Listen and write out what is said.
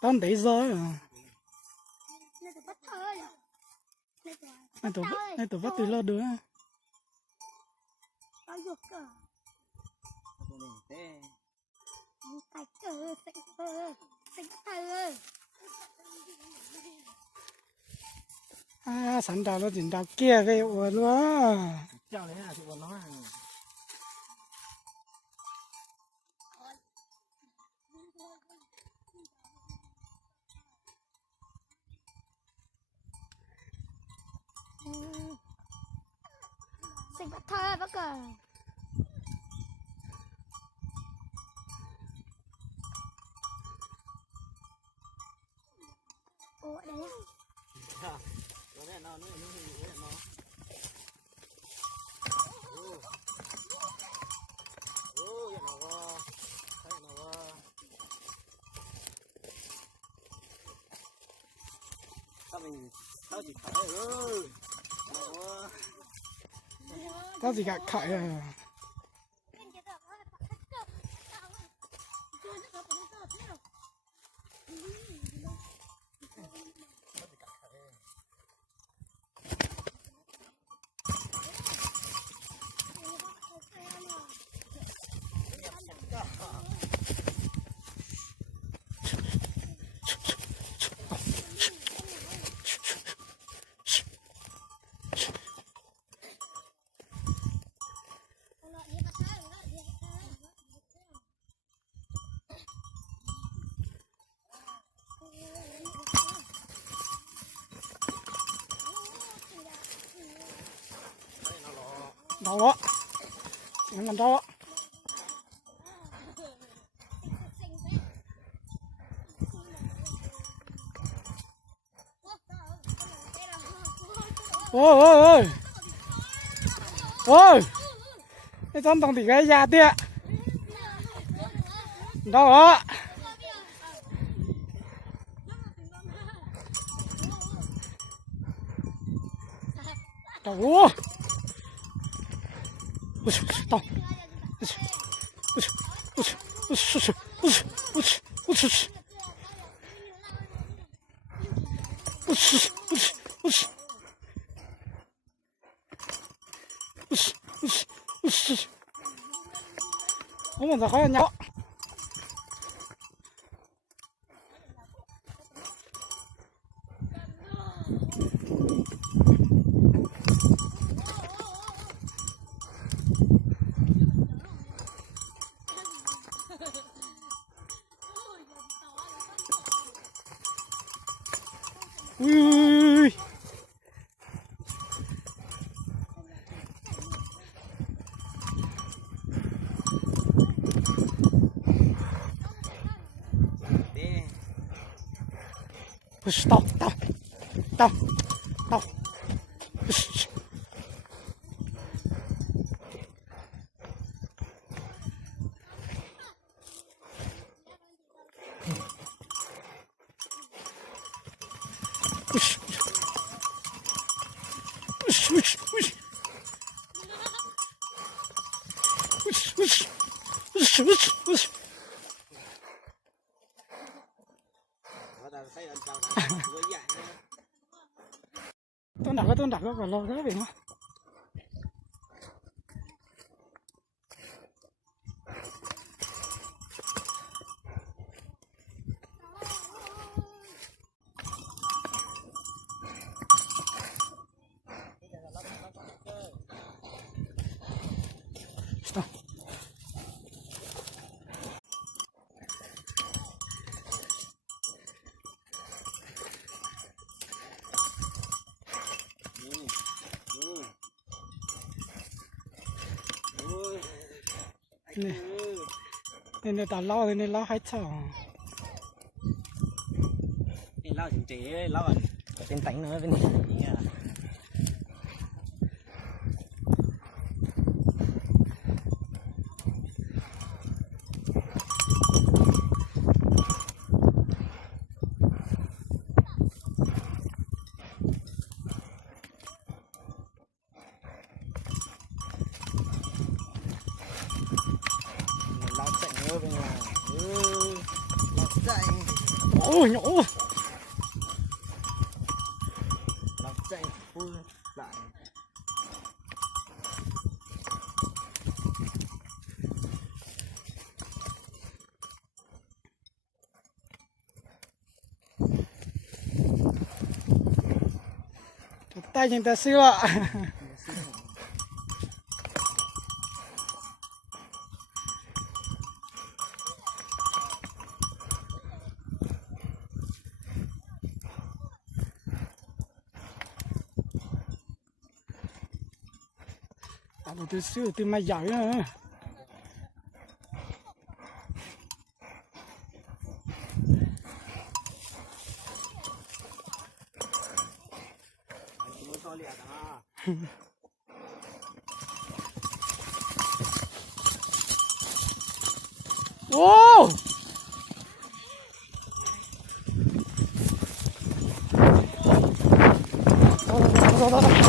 tao để rồi này tụi bắt từ lo đứa sẵn đào nó chỉnh đào kia về ủa luôn chào đấy là chị còn nói sinh bắt thơ bác cờ ủa đấy tao chỉ gạt khải à đó những lần đó ôi cái con tổng thì gây ra tiệt đó đó到，我们这好像鸟。ui tao tao tao tao tôi đặt còn lâu thế vậy mà nên ta lo thì nên lo hết sao nên lo chỉnh chế lo trên tánh nữa bên này chạy ôi nhổ nó chạy vui lại tay nhìn ta siêu ạ. Một tí xíu thì mày giỏi nữa. Wow. Đó, đó, đó, đó.